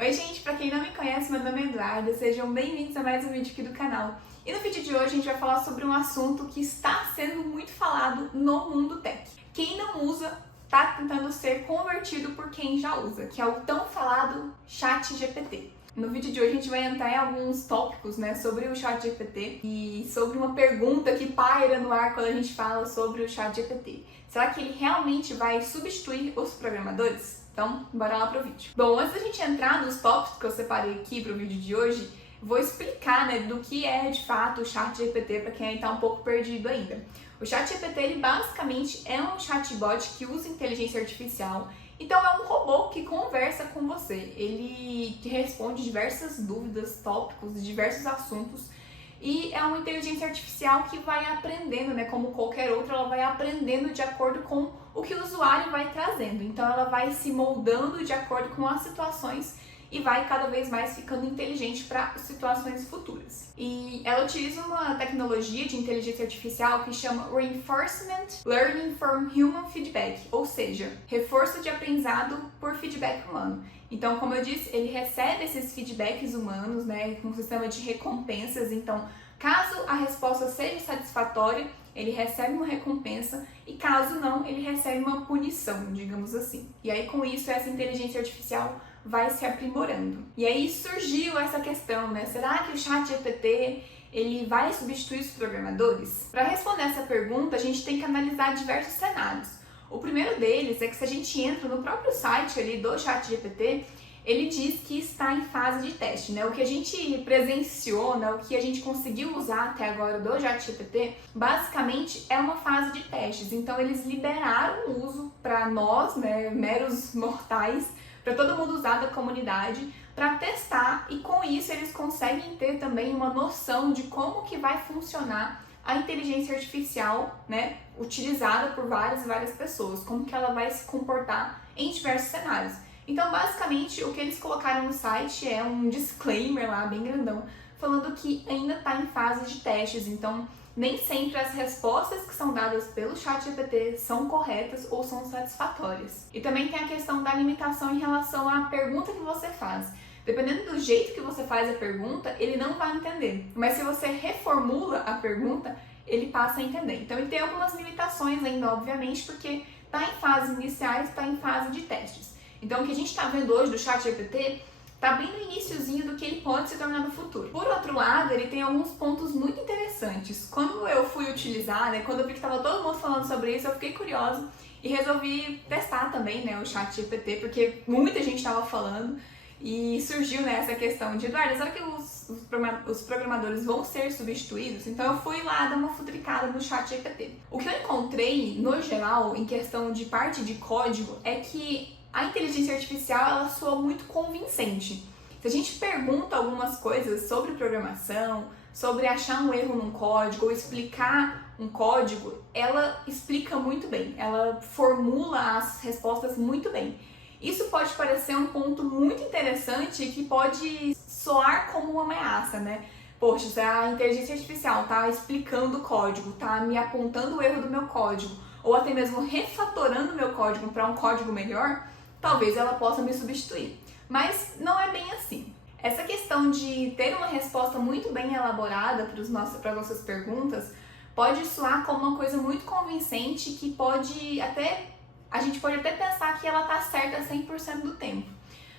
Oi gente, pra quem não me conhece, meu nome é Eduarda, sejam bem-vindos a mais um vídeo aqui do canal. E no vídeo de hoje a gente vai falar sobre um assunto que está sendo muito falado no mundo tech. Quem não usa está tentando ser convertido por quem já usa, que é o tão falado ChatGPT. No vídeo de hoje a gente vai entrar em alguns tópicos, sobre o ChatGPT e sobre uma pergunta que paira no ar quando a gente fala sobre o ChatGPT. Será que ele realmente vai substituir os programadores? Então, bora lá pro vídeo. Bom, antes da gente entrar nos tópicos que eu separei aqui pro vídeo de hoje, vou explicar, do que é de fato o ChatGPT para quem aí tá um pouco perdido ainda. O ChatGPT, ele basicamente é um chatbot que usa inteligência artificial. Então, é um robô que conversa com você. Ele te responde diversas dúvidas, tópicos, diversos assuntos. E é uma inteligência artificial que vai aprendendo, como qualquer outra, ela vai aprendendo de acordo com o que o usuário vai trazendo. Então, ela vai se moldando de acordo com as situações e vai cada vez mais ficando inteligente para situações futuras. E ela utiliza uma tecnologia de inteligência artificial que chama Reinforcement Learning from Human Feedback, ou seja, reforço de aprendizado por feedback humano. Então, como eu disse, ele recebe esses feedbacks humanos, com um sistema de recompensas. Então, caso a resposta seja satisfatória, ele recebe uma recompensa e caso não, ele recebe uma punição, digamos assim. E aí, com isso, essa inteligência artificial vai se aprimorando. E aí surgiu essa questão, será que o ChatGPT ele vai substituir os programadores? Para responder essa pergunta, a gente tem que analisar diversos cenários. O primeiro deles é que se a gente entra no próprio site ali do ChatGPT, ele diz que está em fase de teste, O que a gente presenciou, o que a gente conseguiu usar até agora do ChatGPT, basicamente é uma fase de testes. Então eles liberaram o uso para nós, meros mortais, para todo mundo usar da comunidade, para testar, e com isso eles conseguem ter também uma noção de como que vai funcionar a inteligência artificial, utilizada por várias e várias pessoas, como que ela vai se comportar em diversos cenários. Então, basicamente, o que eles colocaram no site é um disclaimer lá, bem grandão, falando que ainda está em fase de testes, então nem sempre as respostas que são dadas pelo ChatGPT são corretas ou são satisfatórias. E também tem a questão da limitação em relação à pergunta que você faz. Dependendo do jeito que você faz a pergunta, ele não vai entender. Mas se você reformula a pergunta, ele passa a entender. Então ele tem algumas limitações ainda, obviamente, porque está em fases iniciais, está em fase de testes. Então o que a gente está vendo hoje do ChatGPT está bem no iniciozinho do que ele pode se tornar no futuro. Por outro lado, ele tem alguns pontos muito interessantes. Quando eu fui utilizar, quando eu vi que estava todo mundo falando sobre isso, eu fiquei curiosa e resolvi testar também, o ChatGPT, porque muita gente estava falando. E surgiu essa questão de, Eduardo, será que os programadores vão ser substituídos? Então eu fui lá dar uma futricada no ChatGPT. O que eu encontrei, no geral, em questão de parte de código, é que a inteligência artificial ela soa muito convincente. Se a gente pergunta algumas coisas sobre programação, sobre achar um erro num código ou explicar um código, ela explica muito bem, ela formula as respostas muito bem. Isso pode parecer um ponto muito interessante que pode soar como uma ameaça, Poxa, se a inteligência artificial está explicando o código, está me apontando o erro do meu código, ou até mesmo refatorando o meu código para um código melhor, talvez ela possa me substituir. Mas não é bem assim. Essa questão de ter uma resposta muito bem elaborada para as nossas perguntas pode soar como uma coisa muito convincente que a gente pode até pensar que ela está certa 100% do tempo.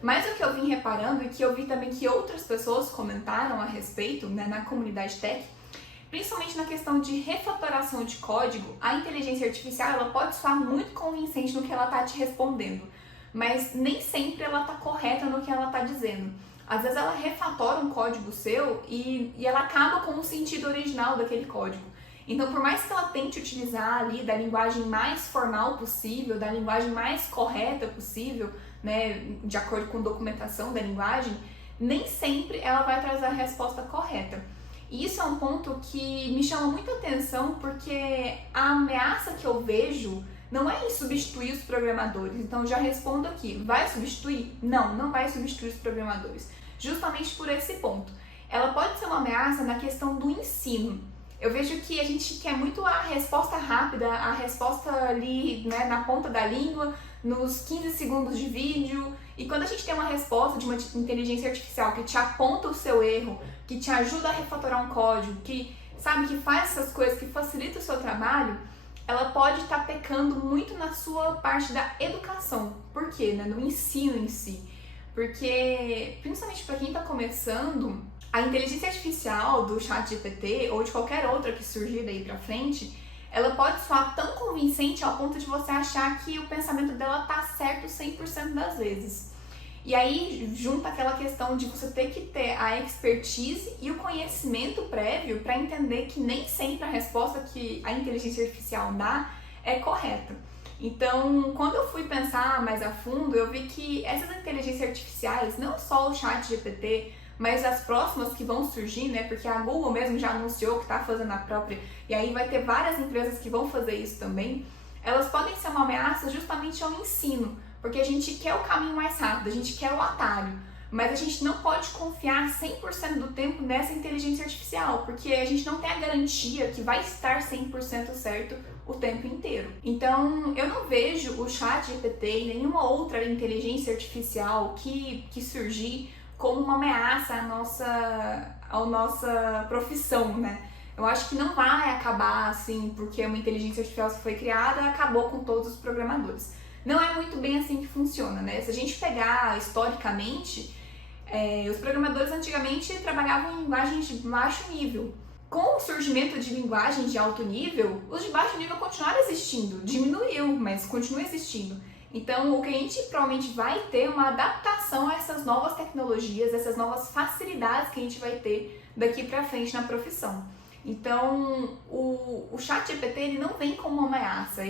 Mas o que eu vim reparando e que eu vi também que outras pessoas comentaram a respeito, na comunidade tech, principalmente na questão de refatoração de código, a inteligência artificial ela pode soar muito convincente no que ela está te respondendo, mas nem sempre ela está correta no que ela está dizendo. Às vezes ela refatora um código seu e ela acaba com o sentido original daquele código. Então, por mais que ela tente utilizar ali da linguagem mais formal possível, da linguagem mais correta possível, de acordo com a documentação da linguagem, nem sempre ela vai trazer a resposta correta. E isso é um ponto que me chama muita atenção, porque a ameaça que eu vejo não é em substituir os programadores. Então, já respondo aqui, vai substituir? Não, não vai substituir os programadores. Justamente por esse ponto. Ela pode ser uma ameaça na questão do ensino. Eu vejo que a gente quer muito a resposta rápida, a resposta ali, na ponta da língua, nos 15 segundos de vídeo, E quando a gente tem uma resposta de uma inteligência artificial que te aponta o seu erro, que te ajuda a refatorar um código, que sabe, que faz essas coisas, que facilita o seu trabalho, ela pode estar pecando muito na sua parte da educação. Por quê? Né? No ensino em si. Porque, principalmente para quem está começando, a inteligência artificial do ChatGPT ou de qualquer outra que surgir daí para frente, ela pode soar tão convincente ao ponto de você achar que o pensamento dela tá certo 100% das vezes. E aí junta aquela questão de você ter que ter a expertise e o conhecimento prévio para entender que nem sempre a resposta que a inteligência artificial dá é correta. Então, quando eu fui pensar mais a fundo, eu vi que essas inteligências artificiais, não só o ChatGPT, mas as próximas que vão surgir, né? Porque a Google mesmo já anunciou que está fazendo a própria, e aí vai ter várias empresas que vão fazer isso também. Elas podem ser uma ameaça justamente ao ensino, porque a gente quer o caminho mais rápido, a gente quer o atalho, mas a gente não pode confiar 100% do tempo nessa inteligência artificial, porque a gente não tem a garantia que vai estar 100% certo o tempo inteiro. Então, eu não vejo o ChatGPT e nenhuma outra inteligência artificial que surgir como uma ameaça à nossa profissão, né? Eu acho que não vai acabar assim, porque uma inteligência artificial foi criada, acabou com todos os programadores. Não é muito bem assim que funciona, né? Se a gente pegar historicamente, os programadores antigamente trabalhavam em linguagens de baixo nível. Com o surgimento de linguagens de alto nível, os de baixo nível continuaram existindo, diminuiu, mas continua existindo. Então, o que a gente provavelmente vai ter é uma adaptação a essas novas tecnologias, essas novas facilidades que a gente vai ter daqui para frente na profissão. Então, o ChatGPT ele não vem como uma ameaça,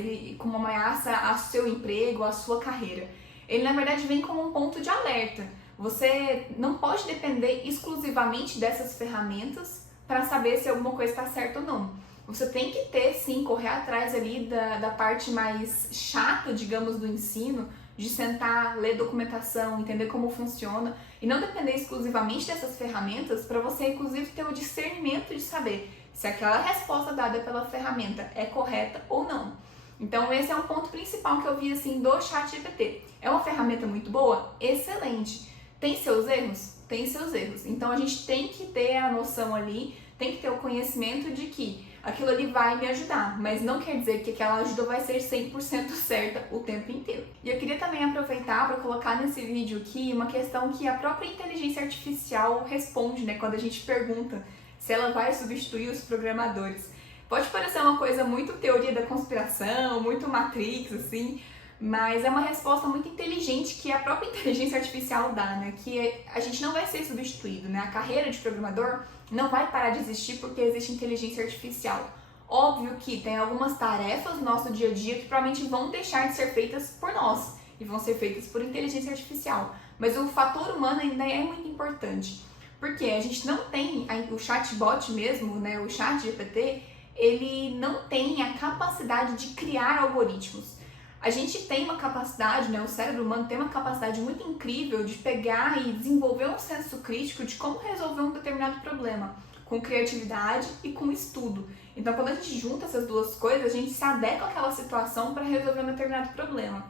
ao seu emprego, à sua carreira. Ele, na verdade, vem como um ponto de alerta. Você não pode depender exclusivamente dessas ferramentas para saber se alguma coisa está certa ou não. Você tem que ter, sim, correr atrás ali da parte mais chata, digamos, do ensino, de sentar, ler documentação, entender como funciona e não depender exclusivamente dessas ferramentas para você, inclusive, ter o discernimento de saber se aquela resposta dada pela ferramenta é correta ou não. Então, esse é um ponto principal que eu vi, assim, do ChatGPT. É uma ferramenta muito boa? Excelente. Tem seus erros? Tem seus erros. Então, a gente tem que ter a noção ali, tem que ter o conhecimento de que aquilo ali vai me ajudar, mas não quer dizer que aquela ajuda vai ser 100% certa o tempo inteiro. E eu queria também aproveitar para colocar nesse vídeo aqui uma questão que a própria inteligência artificial responde, né, quando a gente pergunta se ela vai substituir os programadores. Pode parecer uma coisa muito teoria da conspiração, muito Matrix, assim, mas é uma resposta muito inteligente que a própria inteligência artificial dá, né? Que a gente não vai ser substituído, né? A carreira de programador não vai parar de existir porque existe inteligência artificial. Óbvio que tem algumas tarefas no nosso dia a dia que provavelmente vão deixar de ser feitas por nós e vão ser feitas por inteligência artificial, mas o fator humano ainda é muito importante. Porque a gente não tem o chatbot mesmo, né? O ChatGPT, ele não tem a capacidade de criar algoritmos. A gente tem uma capacidade, né, o cérebro humano tem uma capacidade muito incrível de pegar e desenvolver um senso crítico de como resolver um determinado problema, com criatividade e com estudo. Então, quando a gente junta essas duas coisas, a gente se adequa àquela situação para resolver um determinado problema.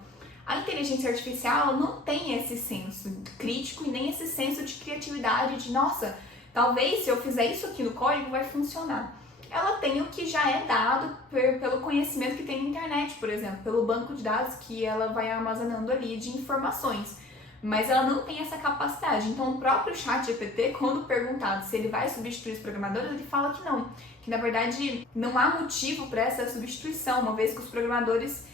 A inteligência artificial não tem esse senso crítico e nem esse senso de criatividade, de nossa, talvez se eu fizer isso aqui no código vai funcionar. Ela tem o que já é dado pelo conhecimento que tem na internet, por exemplo, pelo banco de dados que ela vai armazenando ali de informações. Mas ela não tem essa capacidade. Então, o próprio ChatGPT, quando perguntado se ele vai substituir os programadores, ele fala que não. Que, na verdade, não há motivo para essa substituição, uma vez que os programadores,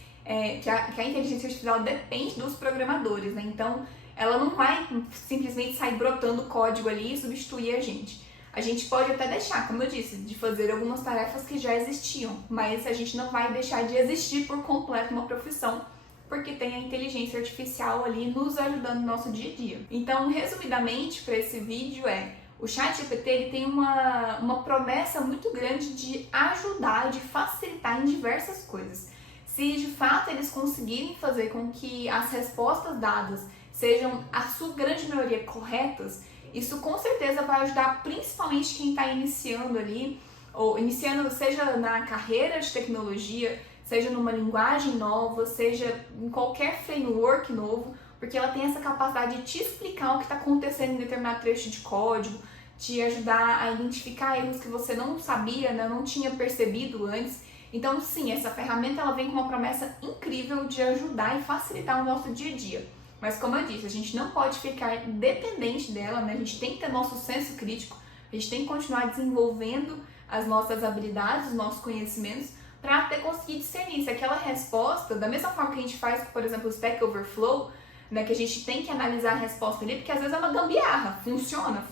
que a inteligência artificial depende dos programadores, né? Então, ela não vai simplesmente sair brotando código ali e substituir a gente. A gente pode até deixar, como eu disse, de fazer algumas tarefas que já existiam, mas a gente não vai deixar de existir por completo uma profissão, porque tem a inteligência artificial ali nos ajudando no nosso dia a dia. Então, resumidamente, para esse vídeo o ChatGPT ele tem uma promessa muito grande de ajudar, de facilitar em diversas coisas. Se de fato eles conseguirem fazer com que as respostas dadas sejam, a sua grande maioria, corretas, isso com certeza vai ajudar principalmente quem está iniciando ali, ou iniciando seja na carreira de tecnologia, seja numa linguagem nova, seja em qualquer framework novo, porque ela tem essa capacidade de te explicar o que está acontecendo em determinado trecho de código, te ajudar a identificar erros que você não sabia, né, não tinha percebido antes. Então, sim, essa ferramenta ela vem com uma promessa incrível de ajudar e facilitar o nosso dia a dia. Mas, como eu disse, a gente não pode ficar dependente dela, né? A gente tem que ter nosso senso crítico, a gente tem que continuar desenvolvendo as nossas habilidades, os nossos conhecimentos, para até conseguir discernir se aquela resposta, da mesma forma que a gente faz, por exemplo, o Stack Overflow, né, que a gente tem que analisar a resposta ali, porque às vezes é uma gambiarra, funciona,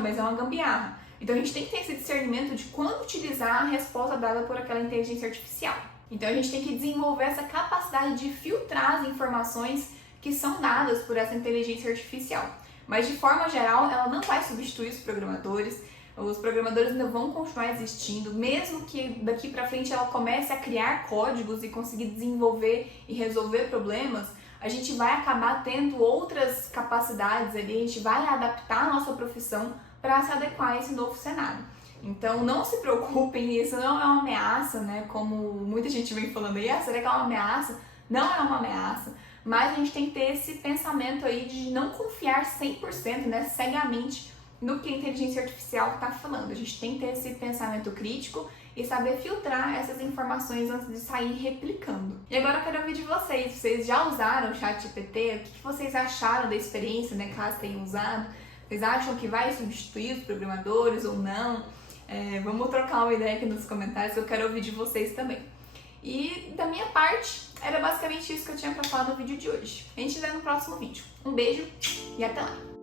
mas é uma gambiarra. Então a gente tem que ter esse discernimento de quando utilizar a resposta dada por aquela inteligência artificial. Então a gente tem que desenvolver essa capacidade de filtrar as informações que são dadas por essa inteligência artificial. Mas de forma geral, ela não vai substituir os programadores ainda vão continuar existindo, mesmo que daqui para frente ela comece a criar códigos e conseguir desenvolver e resolver problemas, a gente vai acabar tendo outras capacidades ali, a gente vai adaptar a nossa profissão para se adequar a esse novo cenário. Então não se preocupem, isso não é uma ameaça, né? Como muita gente vem falando aí, será que é uma ameaça? Não é uma ameaça, mas a gente tem que ter esse pensamento aí de não confiar 100%, né, cegamente no que a inteligência artificial está falando. A gente tem que ter esse pensamento crítico e saber filtrar essas informações antes de sair replicando. E agora eu quero ouvir de vocês. Vocês já usaram o ChatGPT? O que vocês acharam da experiência, né, caso tenham usado? Vocês acham que vai substituir os programadores ou não? Vamos trocar uma ideia aqui nos comentários que eu quero ouvir de vocês também. E da minha parte, era basicamente isso que eu tinha para falar no vídeo de hoje. A gente se vê no próximo vídeo. Um beijo e até lá!